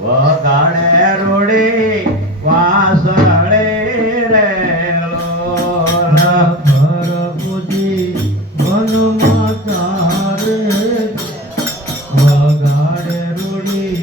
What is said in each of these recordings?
વગાડે રોડી, વાસળે રે ભરપુજી મનમકાર વગાડે રોડી,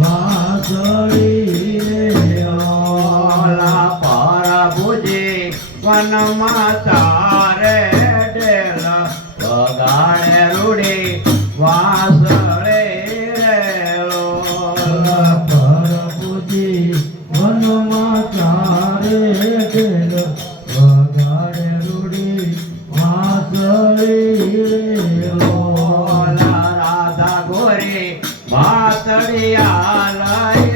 વાસળી રે. ઓલા પરપુજી મનમકાર ડેલા, વગાડે રોડી, વાસ la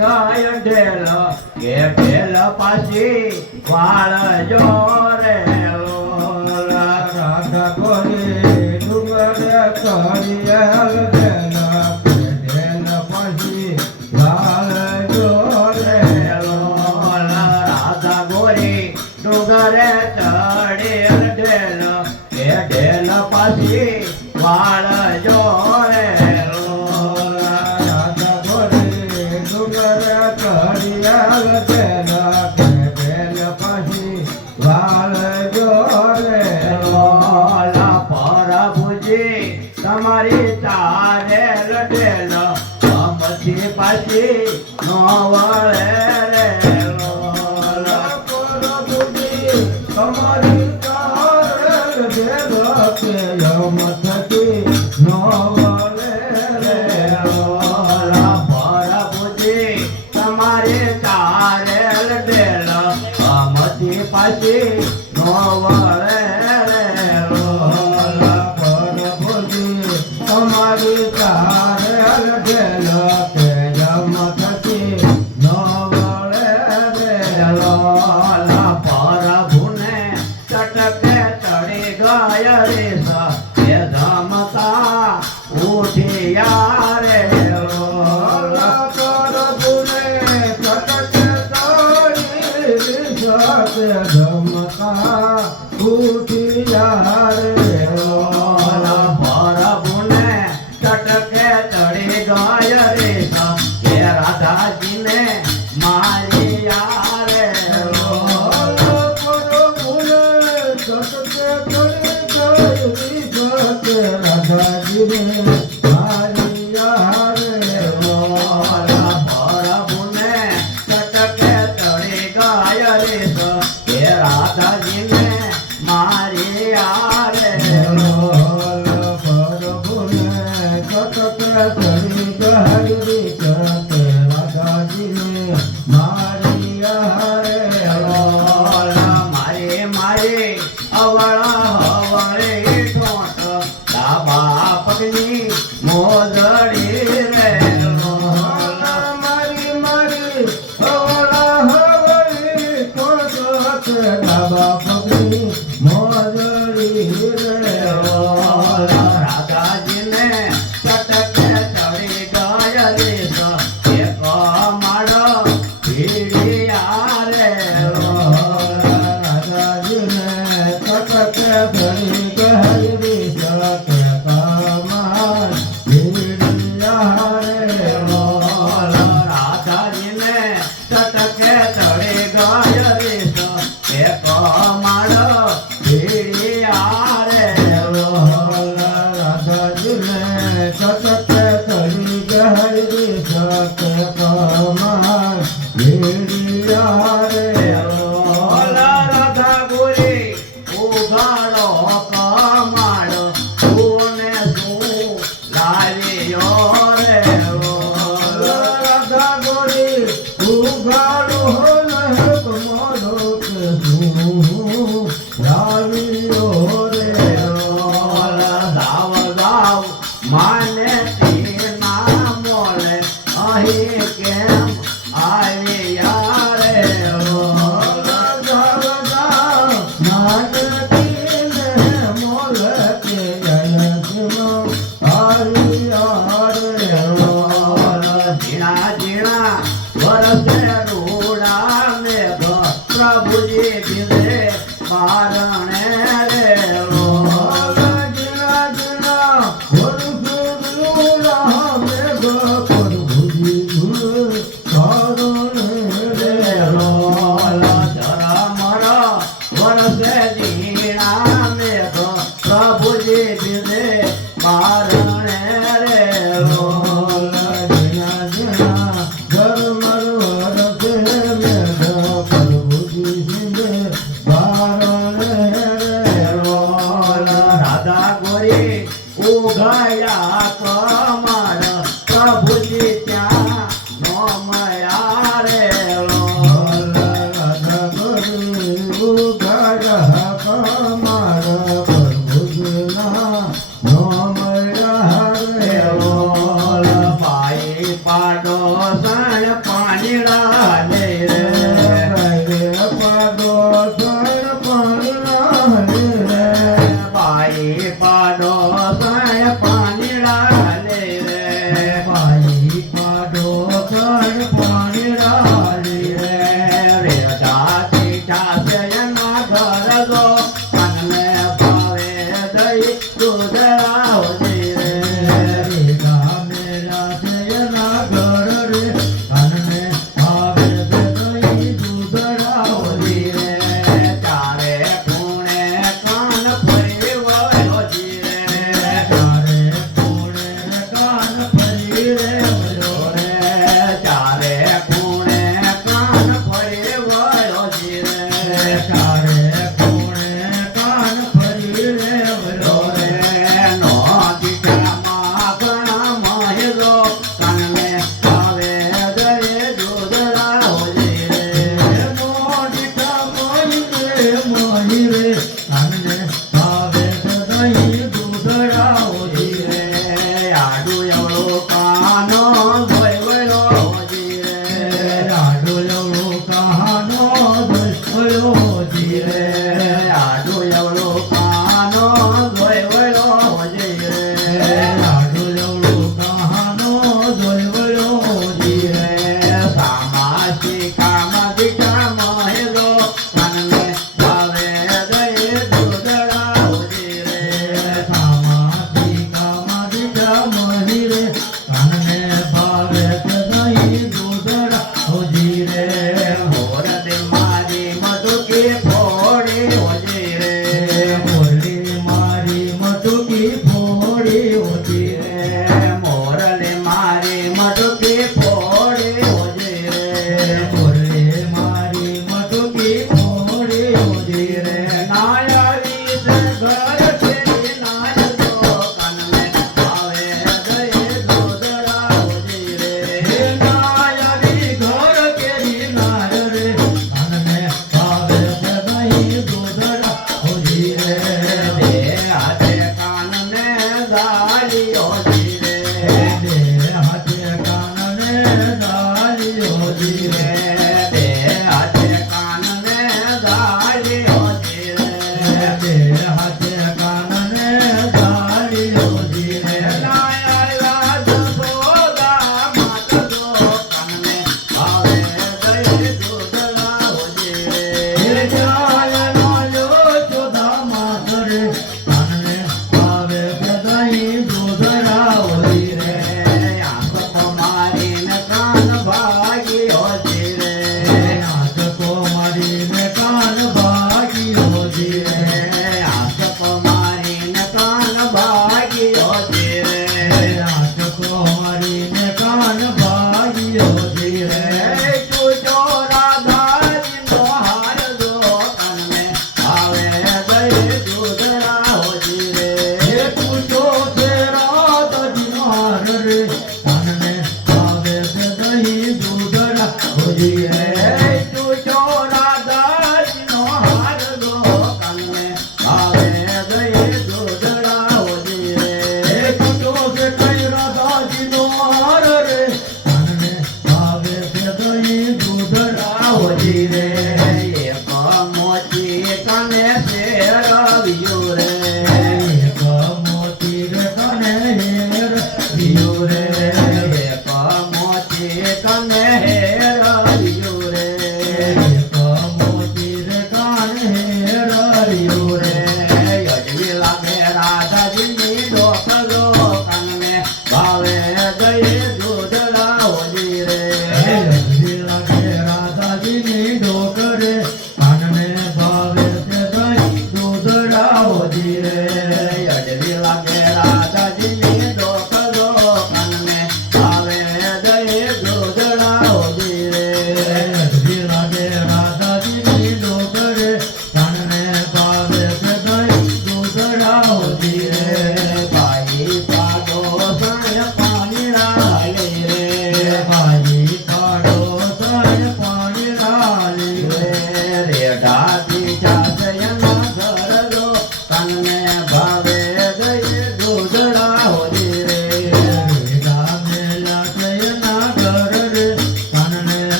ગાય ઢેલ એ ઢેલ પાછી વાળ જો રે રાધા કોરી ડુંગર કરિયલ ઢેલ ઢેલ પાછી વાળ જો રે રાધા કોરી ડુંગર ચડેલ એ ઢેલ પાછી વાળ જો ತಡೆದಾಯ ರೇಖಾ ઓલા ઉઘાયા કમળ પ્રભુજી ત્યાં. નોમયા